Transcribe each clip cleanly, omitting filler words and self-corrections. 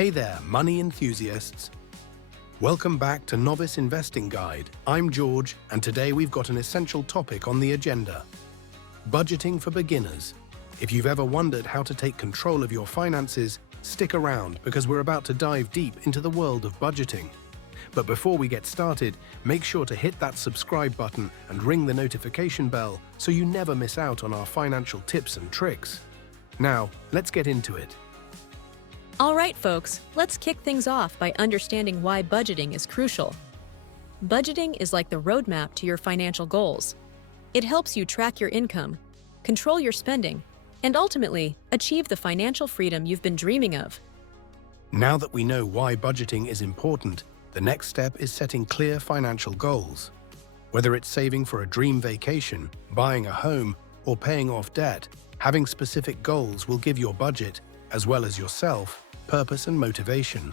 Hey there, money enthusiasts. Welcome back to Novice Investing Guide. I'm George, and today we've got an essential topic on the agenda: budgeting for beginners. If you've ever wondered how to take control of your finances, stick around because we're about to dive deep into the world of budgeting. But before we get started, make sure to hit that subscribe button and ring the notification bell so you never miss out on our financial tips and tricks. Now, let's get into it. All right, folks, let's kick things off by understanding why budgeting is crucial. Budgeting is like the roadmap to your financial goals. It helps you track your income, control your spending, and ultimately achieve the financial freedom you've been dreaming of. Now that we know why budgeting is important, the next step is setting clear financial goals. Whether it's saving for a dream vacation, buying a home, or paying off debt, having specific goals will give your budget, as well as yourself, purpose and motivation.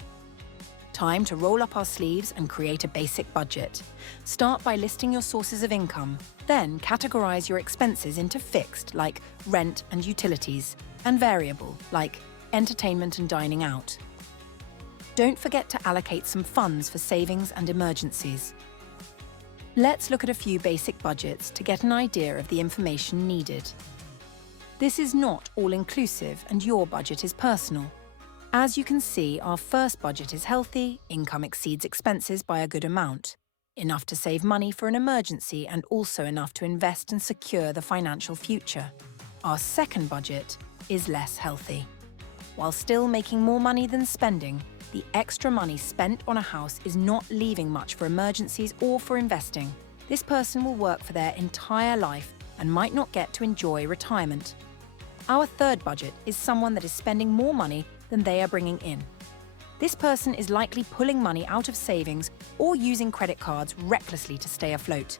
Time to roll up our sleeves and create a basic budget. Start by listing your sources of income. Then categorize your expenses into fixed, like rent and utilities, and variable, like entertainment and dining out. Don't forget to allocate some funds for savings and emergencies. Let's look at a few basic budgets to get an idea of the information needed. This is not all-inclusive, and your budget is personal. As you can see, our first budget is healthy, income exceeds expenses by a good amount, enough to save money for an emergency and also enough to invest and secure the financial future. Our second budget is less healthy. While still making more money than spending, the extra money spent on a house is not leaving much for emergencies or for investing. This person will work for their entire life and might not get to enjoy retirement. Our third budget is someone that is spending more money than they are bringing in. This person is likely pulling money out of savings or using credit cards recklessly to stay afloat.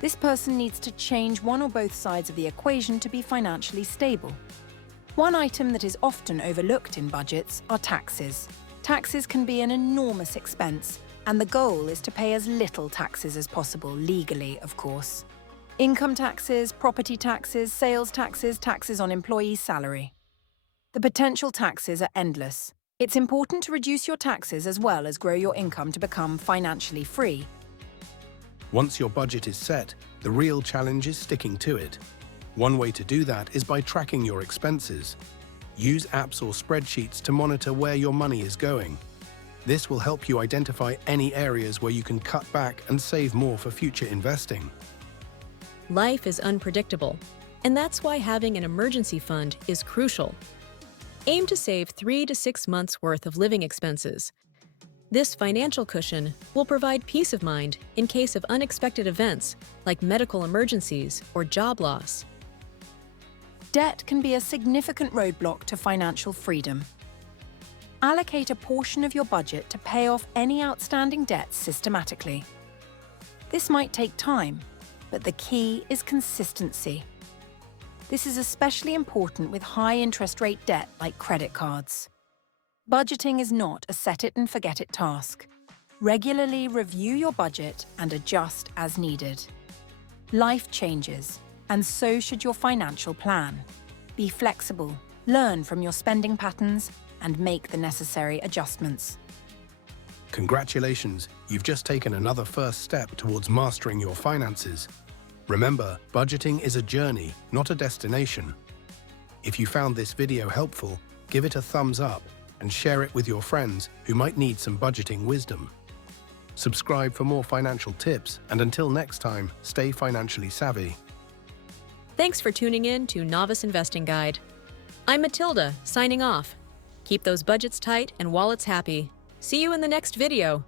This person needs to change one or both sides of the equation to be financially stable. One item that is often overlooked in budgets are taxes. Taxes can be an enormous expense, and the goal is to pay as little taxes as possible, legally, of course. Income taxes, property taxes, sales taxes, taxes on employee salary. The potential taxes are endless. It's important to reduce your taxes as well as grow your income to become financially free. Once your budget is set, the real challenge is sticking to it. One way to do that is by tracking your expenses. Use apps or spreadsheets to monitor where your money is going. This will help you identify any areas where you can cut back and save more for future investing. Life is unpredictable, and that's why having an emergency fund is crucial. Aim to save 3 to 6 months' worth of living expenses. This financial cushion will provide peace of mind in case of unexpected events like medical emergencies or job loss. Debt can be a significant roadblock to financial freedom. Allocate a portion of your budget to pay off any outstanding debts systematically. This might take time, but the key is consistency. This is especially important with high interest rate debt like credit cards. Budgeting is not a set-it-and-forget-it task. Regularly review your budget and adjust as needed. Life changes, and so should your financial plan. Be flexible, learn from your spending patterns, and make the necessary adjustments. Congratulations, you've just taken another first step towards mastering your finances. Remember, budgeting is a journey, not a destination. If you found this video helpful, give it a thumbs up and share it with your friends who might need some budgeting wisdom. Subscribe for more financial tips, and until next time, stay financially savvy. Thanks for tuning in to Novice Investing Guide. I'm Matilda, signing off. Keep those budgets tight and wallets happy. See you in the next video.